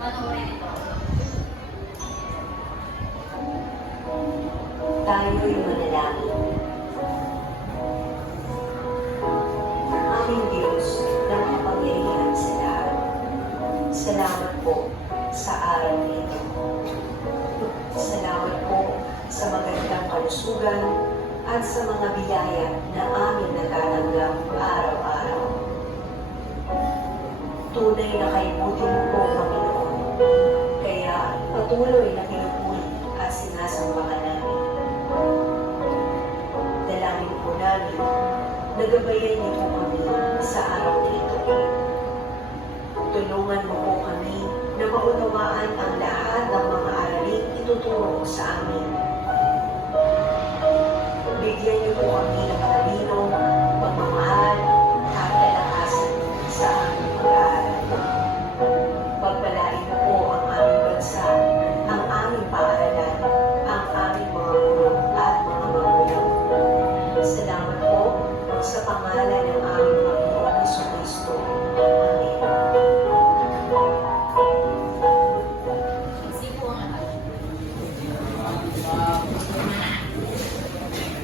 Panoorin ito. Tayo'y manalangin. Aming Diyos na makapangyarihan sa lahat, salamat po sa araw nito. Salamat po sa magandang kalusugan at sa mga biyaya na aming natatanggap araw-araw. Tunay na kaibuti mo po, Panginoon, kaya patuloy na pinupuri at sinasamba ka namin. Dalangin po namin, nagabayan niyo po kami sa araw na ito. Tulungan mo po kami na maunawaan ang lahat ng mga araling ituturo sa amin. Bigyan niyo po kami ng talino, pagmamahal, at kalakasan sa aming pag-aaral. Pagpalain mo po ang aming bansa, ang aming paaralan, ang aming mga guro at mga magulang. Salamat po sa pangalan ng aming Panginoong Jesucristo. Amen. Sipo ang lahat.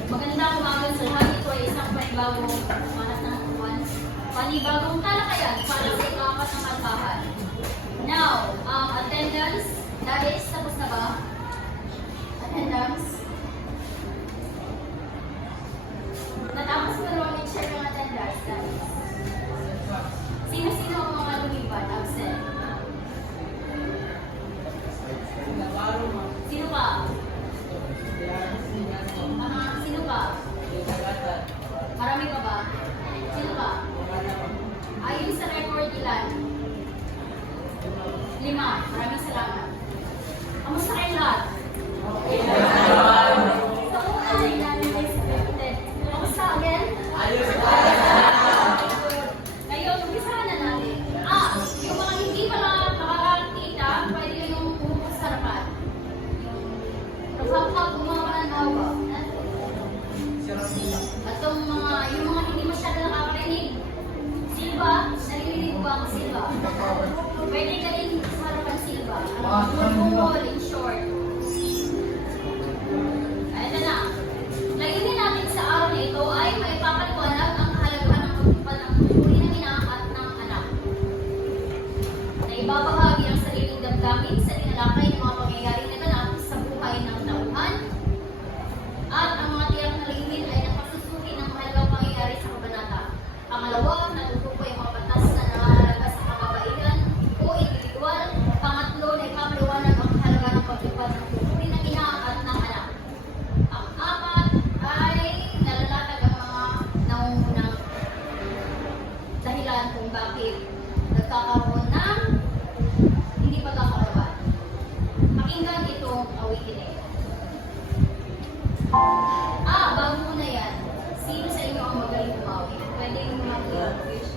Magandang umaga sa lahat. Ito ay isang panibagong talakayan para sa ikapat ng alpahan. Now, attendance. Guys, tapos na ba? Attendance. Natapos ko naman i-share yung attendance, guys. Sino-sino ang mga lumipat? Absent. Sino pa? Sino pa? Marami pa ba? Sino pa? Ayon sa record, ilan? 5. Maraming salamat. Kamusta kayo lahat? So, ay namin expected. Kamusta again? Ngayon, umpisahan na natin. Yung mga hindi pala nakakakita, pwede yung umupo sa harapan. Kapag umawalan na ako. At yung mga hindi masyado nakakarinig. Silva, narinig ko ba ang Silva? Pwede ka rin sa harapan Silva. Tungkol in short. Ito na. Layunin natin sa araw na ito ay maipapaliwanag ang kahalagahan ng pagtupad ng tungkulin ng ina at ng anak. Na ibabahagi ang sariling damdamin sa tinalakay ng mga pangyayaring naganap sa buhay ng tauhan. At ang mga tiyak na layunin ay nakasusuki ng mahalagang pangyayari sa kabanata. Pangalawa, natutukoy ang mga batas na nangahalaga sa kababaihan o individual. Pangatlo, na ipapaliwanag ang kahalaga ng pagtupad ng tungkulin ng ina at ng anak. Pang-apat ay nalalatag ang mga nangungunang dahilan kung bakit nagkakaroon ng hindi pagkakaroon. Pakinggan itong awitin na ito. Bago muna yan, sino sa inyo ang magaling umawit? Pwede yung mag-wish.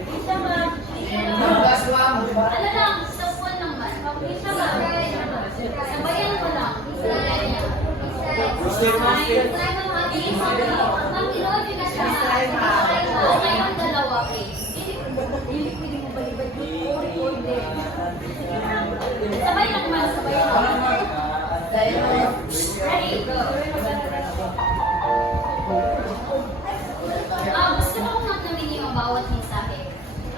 Isa ba? Ano lang, sa buwan lang ba? Isa ba? Sabayan ko lang. Ang pinood yun na siya. Ngayon, dalawa, please. Pwede mo ba ibig? Sabay lang naman, sabay lang. Ready, go. Gusto ko kung namin yung bawat mensahe.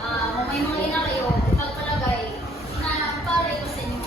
Kung may mga ina kayo, pagpalagay na para ito sa inyo.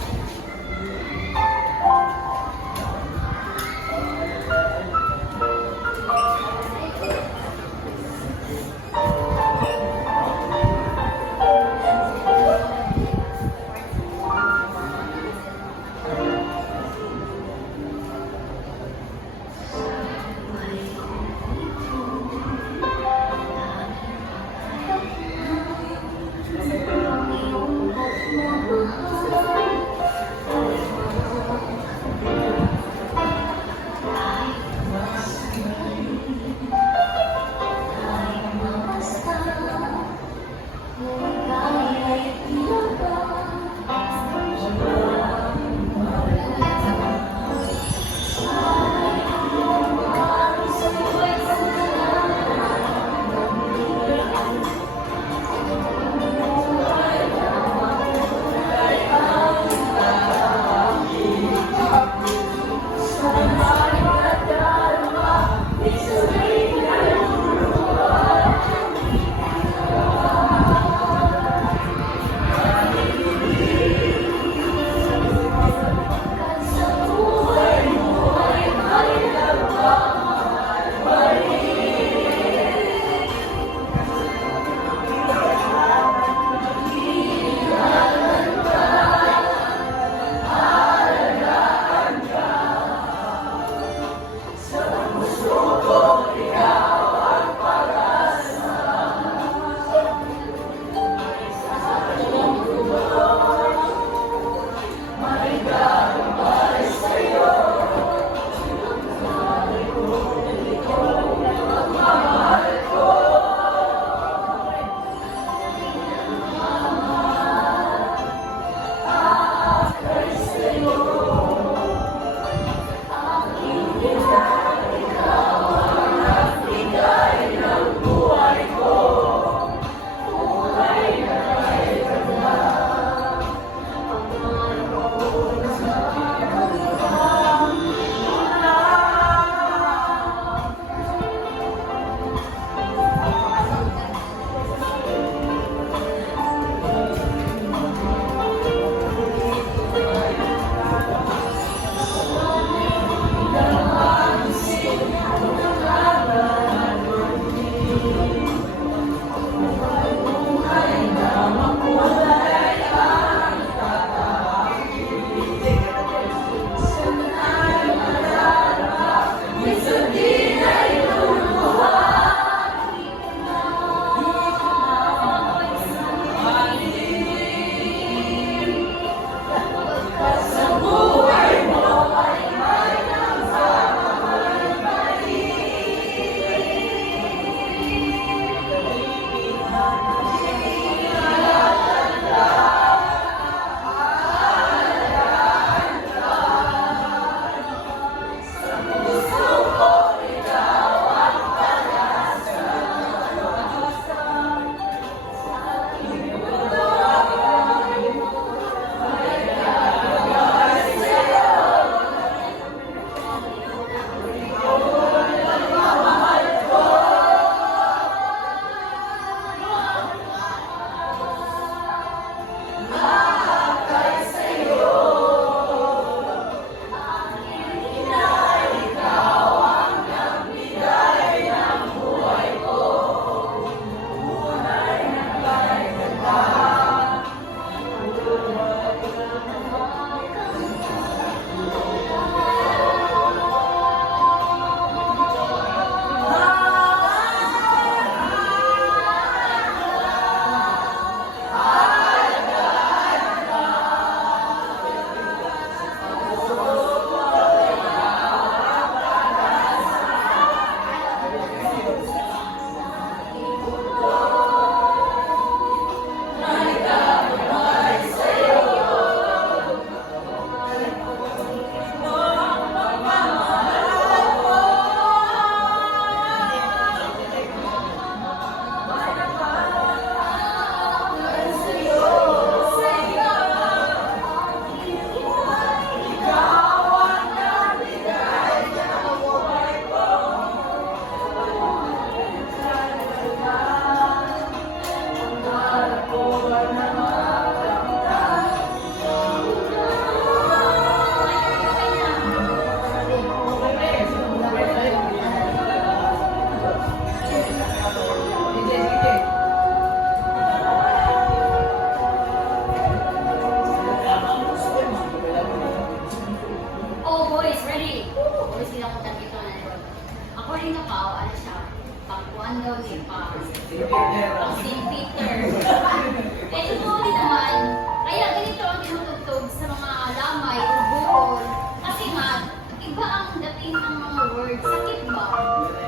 word sakit ba?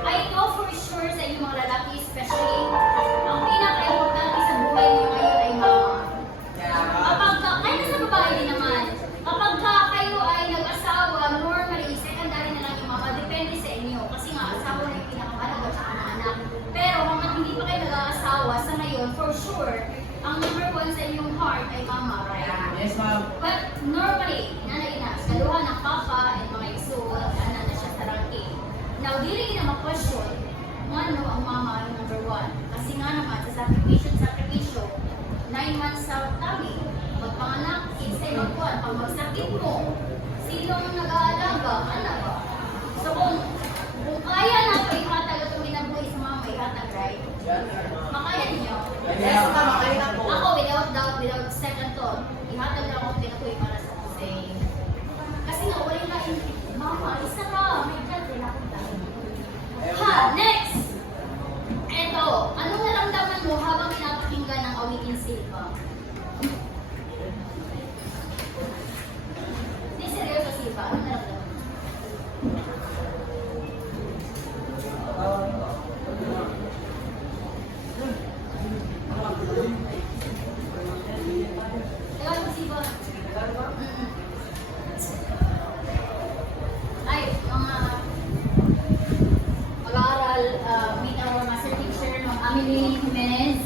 I know for sure sa inyong mga lalaki especially, ang pinaka-importante sa buhay niyo ngayon ay mama. Kahit sa babae din naman, kapag kayo ay nag-asawa, normally, secondary na lang yung mama, depende sa inyo. Kasi nga, asawa na yung pinakamahalaga sa mga anak. Pero hanggang hindi pa kayo nag-aasawa, sa ngayon, for sure, ang number one sa inyong heart ay mama, right? Yes, ma'am. But normally, nanay na, kaluhan ng papa at mga iso, ana na siya sa ranking. Now, dili na mag-question, ano ang mama ang number one. Kasi nga naman, sa sakripisyo, 9 months sa tabi, magpanganak, kinsay magkuhan, pag magsakit mo, sino ang nag-aalaga? Anak ba? So kung kaya na pa ihatag at minabuhi sa mama, ihatag, right? Makaya ninyo? Yes, ma'am. Makaya na po. Ako, without doubt, without second thought, ihatag lang ako pinakuhi para sa kusay. Kasi nga, wala na mama, isa ka, may dyan, pinakunta. Ha, next! Eto, anong naramdaman mo habang pinapakinggan ng awitin Silva? Hindi, seryoso Silva, anong naramdaman mo? Tawag mo Silva. Ay, mga mag-aaral, meet our master teacher, Ma'am Amelie Jimenez.